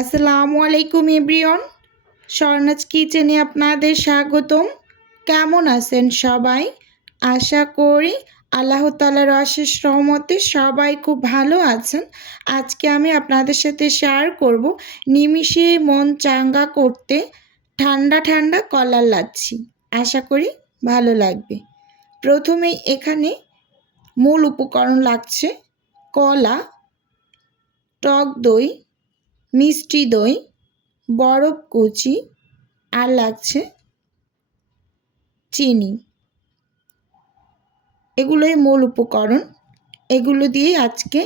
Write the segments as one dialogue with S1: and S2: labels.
S1: আসসালামু আলাইকুম এভরিওন স্বর্ণাজ কিচেনে আপনাদের স্বাগতম। কেমন আছেন সবাই? আশা করি আল্লাহ তালার অশেষ রহমতে সবাই খুব ভালো আছেন। আজকে আমি আপনাদের সাথে শেয়ার করব নিমিষে মন চাঙ্গা করতে ঠান্ডা ঠান্ডা কলার লাচ্ছি। আশা করি ভালো লাগবে। প্রথমেই এখানে মূল উপকরণ লাগছে কলা, টক দই মিষ্টি দই, বরফ কুচি, আর লাগছে চিনি। এগুলোই মূল উপকরণ। এগুলো দিয়ে আজকে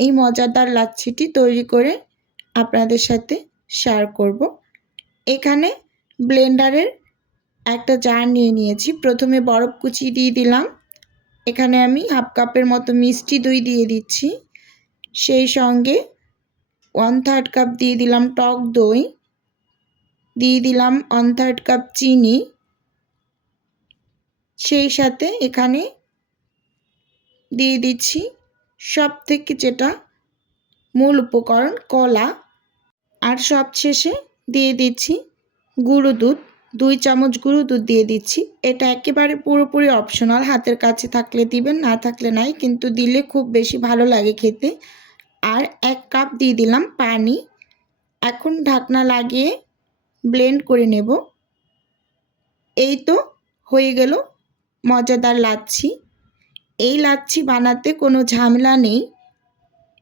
S1: এই মজাদার লাচ্ছিটি তৈরি করে আপনাদের সাথে শেয়ার করব। এখানে ব্লেন্ডারের একটা জার নিয়ে নিয়েছি। প্রথমে বরফ কুচি দিয়ে দিলাম। এখানে আমি হাফ কাপের মতো মিষ্টি দই দিয়ে দিচ্ছি। সেই সঙ্গে ওয়ান থার্ড কাপ দিয়ে দিলাম টক দই, দিয়ে দিলাম ওয়ান থার্ড কাপ চিনি, সেই সাথে এখানে দিয়ে দিচ্ছি সব থেকে যেটা মূল উপকরণ কলা, আর সব শেষে দিয়ে দিচ্ছি গুঁড়ো দুধ, দুই চামচ গুঁড়ো দুধ দিয়ে দিচ্ছি। এটা একেবারে পুরোপুরি অপশনাল হাতের কাছে থাকলে দিবেন, না থাকলে নাই, কিন্তু দিলে খুব বেশি ভালো লাগে খেতে। আর এক কাপ দিয়ে দিলাম পানি। এখন ঢাকনা লাগিয়ে ব্লেন্ড করে নেব। এই তো হয়ে গেল মজাদার লাচ্ছি। এই লাচ্ছি বানাতে কোনো ঝামেলা নেই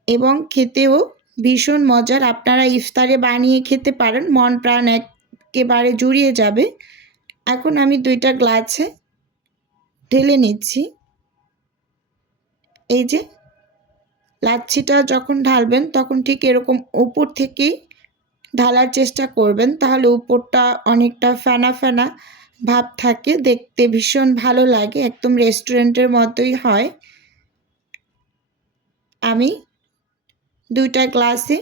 S1: এবং খেতেও ভীষণ মজার। আপনারা ইফতারে বানিয়ে খেতে পারেন, মন প্রাণ একেবারে জুড়িয়ে যাবে। এখন আমি দুইটা গ্লাসে ঢেলে নিচ্ছি। এই যে লাচ্ছিটা যখন ঢালবেন, তখন ঠিক এরকম উপর থেকেই ঢালার চেষ্টা করবেন। তাহলে উপরটা অনেকটা ফেনা ফেনা ভাব থাকে। দেখতে ভীষণ ভালো লাগে। একদম রেস্টুরেন্টের মতোই হয়। আমি দুইটা গ্লাসে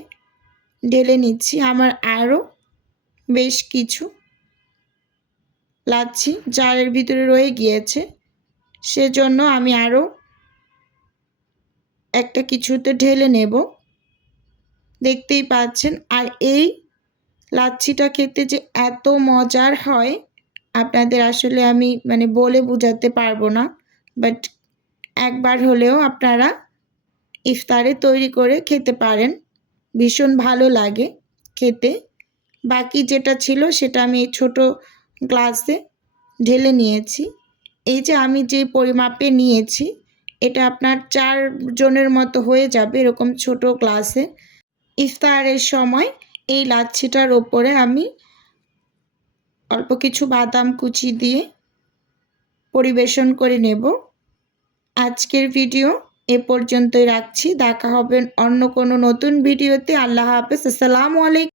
S1: ঢেলে নিচ্ছি। আমার আরও বেশ কিছু লাচ্ছি জারের ভিতরে রয়ে গিয়েছে। সেজন্য আমি আরও একটা কিছুতে ঢেলে নেব। দেখতেই পাচ্ছেন, আর এই লাচ্ছিটা খেতে যে এত মজার হয়, আপনাদের আসলে আমি মানে বলে বোঝাতে পারব না। বাট একবার হলেও আপনারা ইফতারে তৈরি করে খেতে পারেন। ভীষণ ভালো লাগে খেতে। বাকি যেটা ছিল সেটা আমি এই ছোটো গ্লাসে ঢেলে নিয়েছি। এই যে আমি যে পরিমাপে নিয়েছি এটা আপনার জনের মতো হয়ে যাবে এরকম ছোট গ্লাসে ইফতারের সময় এই লাচ্ছিটার ওপরে আমি অল্প কিছু বাদাম কুচি দিয়ে পরিবেশন করে নেব। আজকের ভিডিও এ পর্যন্তই রাখছি। দেখা হবে অন্য কোনো নতুন ভিডিওতে আল্লাহ হাফেজ। আসসালামু আলাইকুম।